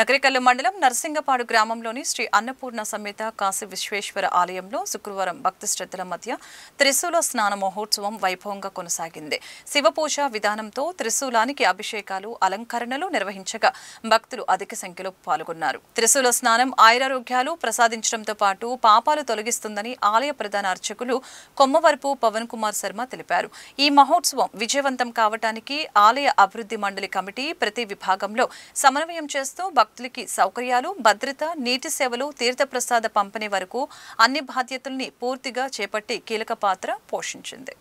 నకరికల్లు మండలం నర్సింగపాడు గ్రామంలోని శ్రీ అన్నపూర్ణ సమేత కాశీ విశ్వేశ్వర ఆలయంలో శుక్రవారం భక్తి శ్రద్ధల మధ్య త్రిశూల స్నాన మహోత్సవం వైభవంగా కొనసాగింది. శివపూజ విధానంతో త్రిశూలానికి అభిషేకాలు, అలంకరణలు నిర్వహించగా భక్తులు అధిక సంఖ్యలో పాల్గొన్నారు. త్రిశూల స్నానం ఆయురారోగ్యాలు ప్రసాదించడంతో పాటు పాపాలు తొలగిస్తుందని ఆలయ ప్రధాన అర్చకులు కొమ్మవరపు పవన్ కుమార్ శర్మ తెలిపారు. ఈ మహోత్సవం విజయవంతం కావడానికి ఆలయ అభివృద్ధి మండలి కమిటీ ప్రతి విభాగంలో సమన్వయం చేస్తూ భక్తులకి సౌకర్యాలు, భద్రత, నీటి సేవలు, తీర్థప్రసాద పంపిణీ వరకు అన్ని బాధ్యతల్ని పూర్తిగా చేపట్టి కీలక పాత్ర పోషించింది.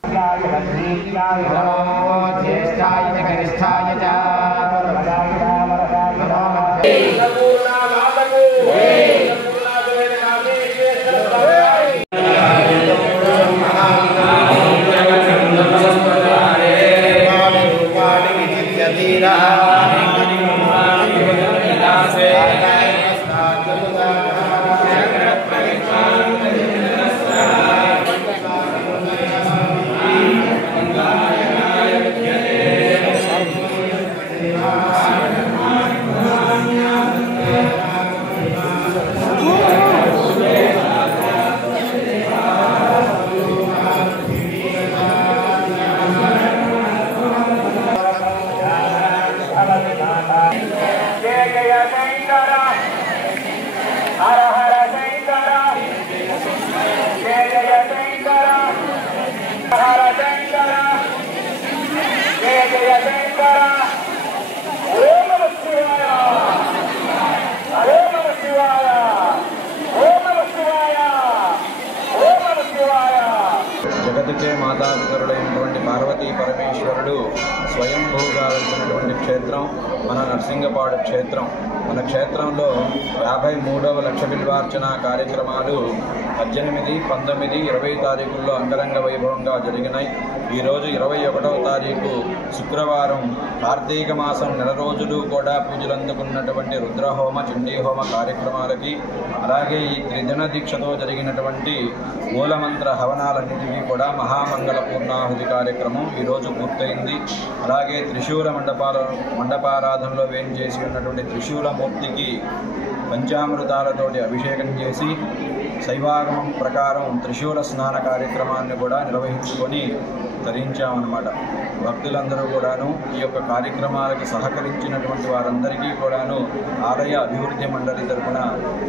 జగతికే మాతాపితరుడైనటువంటి పార్వతీ పరమేశ్వరుడు స్వయంభూగా వెళ్తున్నటువంటి క్షేత్రం మన నర్సింగపాడు క్షేత్రం. మన క్షేత్రంలో 53వ లక్ష బిల్వార్చన కార్యక్రమాలు 18, 19, 20 తారీఖుల్లో అంగరంగ వైభవంగా జరిగినాయి. ఈరోజు 21వ తారీఖు శుక్రవారం కార్తీక మాసం నెల రోజులు కూడా పూజలు అందుకున్నటువంటి రుద్రహోమ, చండీహోమ కార్యక్రమాలకి, అలాగే ఈ త్రిదిన దీక్షతో జరిగినటువంటి మూలమంత్ర హవనాలన్నింటినీ కూడా మహామంగళ పూర్ణాహుతి కార్యక్రమం ఈరోజు పూర్తయింది. అలాగే త్రిశూల మండపారాధనలో వేంచేసి ఉన్నటువంటి త్రిశూలమూర్తికి పంచామృతాలతోటి అభిషేకం చేసి శైవాగమం ప్రకారం త్రిశూల స్నాన కార్యక్రమాన్ని కూడా నిర్వహించుకొని ధరించామన్నమాట. భక్తులందరూ కూడాను ఈ యొక్క కార్యక్రమాలకి సహకరించినటువంటి వారందరికీ కూడాను ఆలయ అభివృద్ధి మండలి తరపున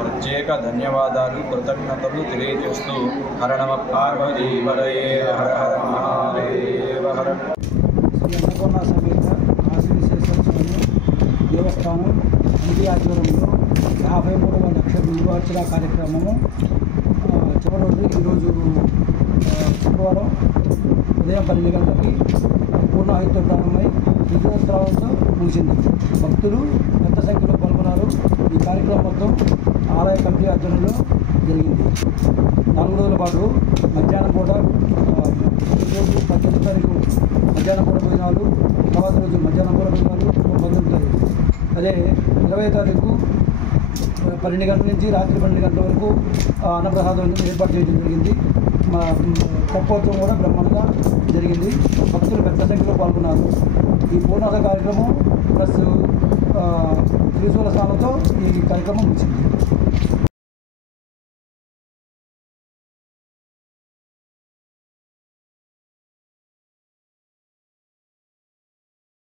ప్రత్యేక ధన్యవాదాలు, కృతజ్ఞతలు తెలియజేస్తూ హర నమ పార్వతీపతయే హర హర మహాదేవ హర. అన్నపూర్ణ సమేత కాశీ విశ్వేశ్వర స్వామి దేవస్థానం కమిటీ ఆధ్వర్యంలో 53వ లక్ష బిల్వార్చన కార్యక్రమము చివరి రోజు ఈరోజు శుక్రవారం ఉదయం 12 గంటలకి పూర్ణాహుతితో ప్రారంభమై విజయోత్సవంతో ముగిసింది. భక్తులు పెద్ద సంఖ్యలో పాల్గొన్నారు. ఈ కార్యక్రమం మొత్తం ఆలయ కమిటీ ఆధ్వర్యంలో జరిగింది. 4 రోజుల పాటు మధ్యాహ్నం పూట రోజు 18వ తారీఖు మధ్యాహ్నం పూట భోజనాలు, తర్వాత రోజు మధ్యాహ్నం పూట భోజనాలు 19వ తారీఖు, అదే 20వ తారీఖు 12 గంటల నుంచి రాత్రి 12 గంటల వరకు అన్నప్రసాదం ఏర్పాటు చేయడం జరిగింది. తెప్పోత్సవం కూడా బ్రహ్మాండంగా జరిగింది. భక్తులు పెద్ద సంఖ్యలో పాల్గొన్నారు. ఈ పూర్ణాహుతి కార్యక్రమం ప్లస్ త్రిశూల స్నానంతో ఈ కార్యక్రమం ముగిసింది.